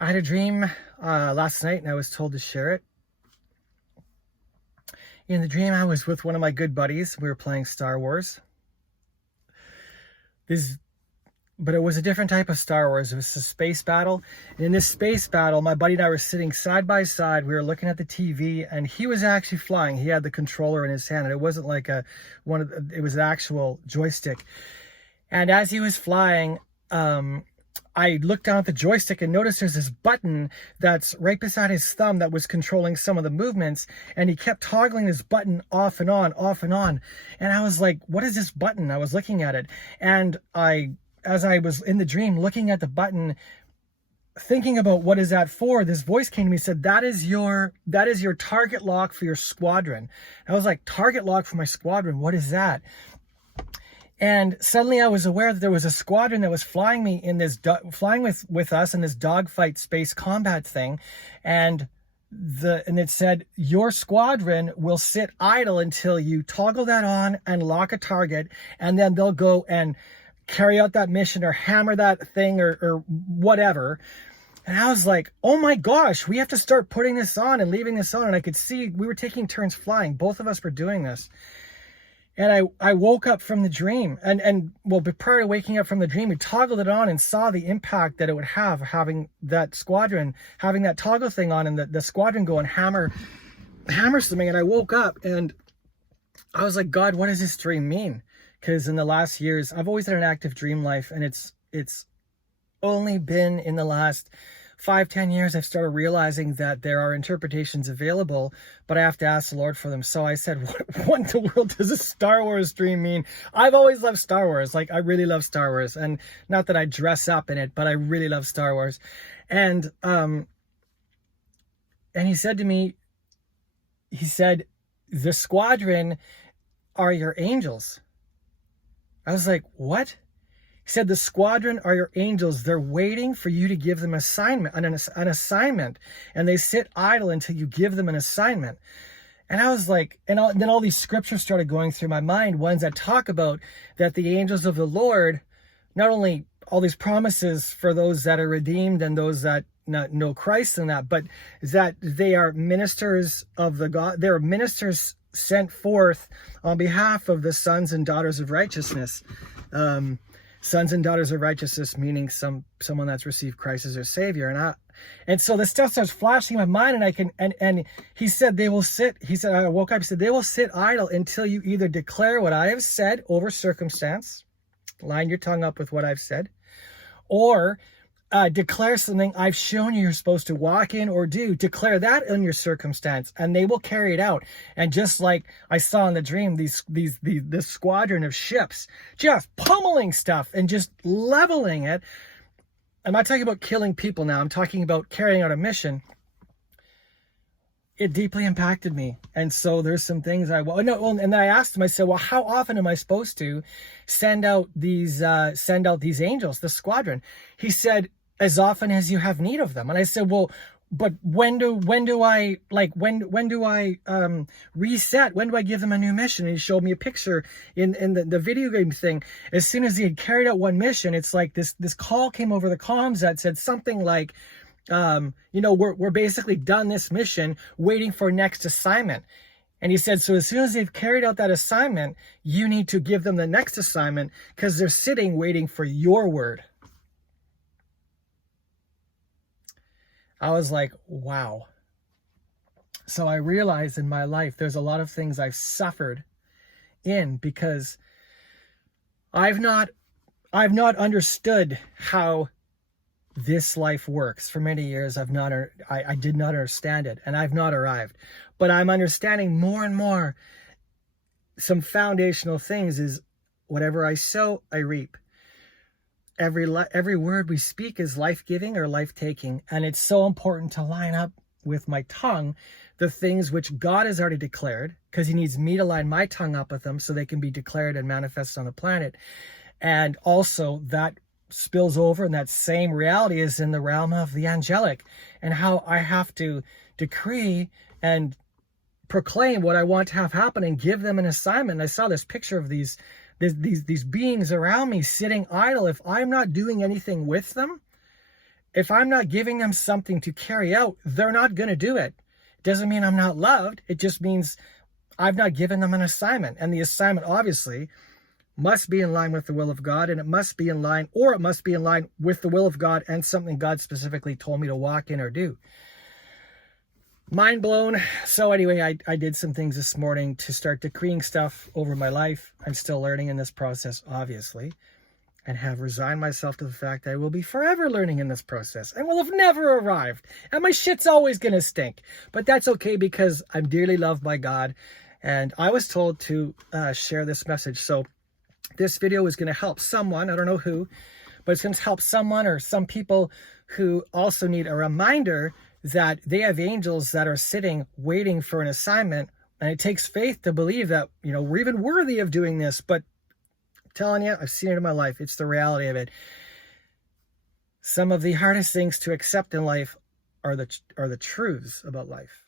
I had a dream last night and I was told to share it. In the dream, I was with one of my good buddies. We were playing Star Wars. But it was a different type of Star Wars. It was a space battle. And in this space battle, my buddy and I were sitting side by side. We were looking at the TV, and he was actually flying. He had the controller in his hand, and it wasn't like it was an actual joystick. And as he was flying, I looked down at the joystick and noticed there's this button that's right beside his thumb that was controlling some of the movements, and he kept toggling this button off and on, off and on. And I was like, what is this button? I was looking at it, and as I was in the dream looking at the button, thinking about what is that for, this voice came to me and said, that is your target lock for your squadron. I was like, target lock for my squadron? What is that? And suddenly I was aware that there was a squadron that was flying me in this, flying with us in this dogfight space combat thing. And it said, your squadron will sit idle until you toggle that on and lock a target. And then they'll go and carry out that mission or hammer that thing or whatever. And I was like, oh my gosh, we have to start putting this on and leaving this on. And I could see we were taking turns flying. Both of us were doing this. And I woke up from the dream, and well, but prior to waking up from the dream, we toggled it on and saw the impact that it would have having that squadron, having that toggle thing on, and the squadron go and hammer something. And I woke up and I was like, God, what does this dream mean? Because in the last years, I've always had an active dream life, and it's only been in the last 5-10 years I've started realizing that there are interpretations available, but I have to ask the Lord for them. So I said, what in the world does a Star Wars dream mean? I've always loved Star Wars. Like, I really love Star Wars, and not that I dress up in it, but I really love Star Wars. And he said to me, he said, the squadron are your angels. I was like, what? He said, the squadron are your angels. They're waiting for you to give them an assignment, and they sit idle until you give them an assignment. And I was like, then all these scriptures started going through my mind, ones that talk about that the angels of the Lord, not only all these promises for those that are redeemed and those that know Christ and that, but that they are ministers of the God. They're ministers sent forth on behalf of the sons and daughters of righteousness. Sons and daughters of righteousness, meaning someone that's received Christ as their Savior. And so this stuff starts flashing in my mind, and he said, they will sit, he said, I woke up, he said, they will sit idle until you either declare what I have said over circumstance, line your tongue up with what I've said, or declare something I've shown you're supposed to walk in or do. Declare that in your circumstance, and they will carry it out. And just like I saw in the dream, this squadron of ships just pummeling stuff and just leveling it. I'm not talking about killing people now. I'm talking about carrying out a mission. It deeply impacted me. And so there's some things and then I asked him, I said, well, how often am I supposed to send out these angels, the squadron? He said, as often as you have need of them. And I said, well, but when do I reset? When do I give them a new mission? And he showed me a picture in the video game thing. As soon as he had carried out one mission, it's like this call came over the comms that said something like, we're basically done this mission, waiting for next assignment. And he said, so as soon as they've carried out that assignment, you need to give them the next assignment, because they're sitting waiting for your word. I was like, wow. So I realized in my life, there's a lot of things I've suffered in because I've not understood how this life works. For many years, I did not understand it, and I've not arrived. But I'm understanding more and more some foundational things is whatever I sow, I reap. Every word we speak is life-giving or life-taking. And it's so important to line up with my tongue the things which God has already declared, because he needs me to line my tongue up with them so they can be declared and manifested on the planet. And also that spills over, and that same reality is in the realm of the angelic, and how I have to decree and proclaim what I want to have happen and give them an assignment. And I saw this picture of these beings around me sitting idle. If I'm not doing anything with them, If I'm not giving them something to carry out, they're not going to do it. It doesn't mean I'm not loved. It just means I've not given them an assignment. And the assignment obviously must be in line with the will of God, and it must be in line with the will of God and something God specifically told me to walk in or do. Mind blown. So anyway, I did some things this morning to start decreeing stuff over my life. I'm still learning in this process, obviously, and have resigned myself to the fact that I will be forever learning in this process and will have never arrived. And my shit's always going to stink. But that's okay because I'm dearly loved by God. And I was told to share this message. So this video is going to help someone, I don't know who, but it's going to help someone or some people who also need a reminder that they have angels that are sitting waiting for an assignment. And it takes faith to believe that, we're even worthy of doing this. But I'm telling you, I've seen it in my life. It's the reality of it. Some of the hardest things to accept in life are the truths about life.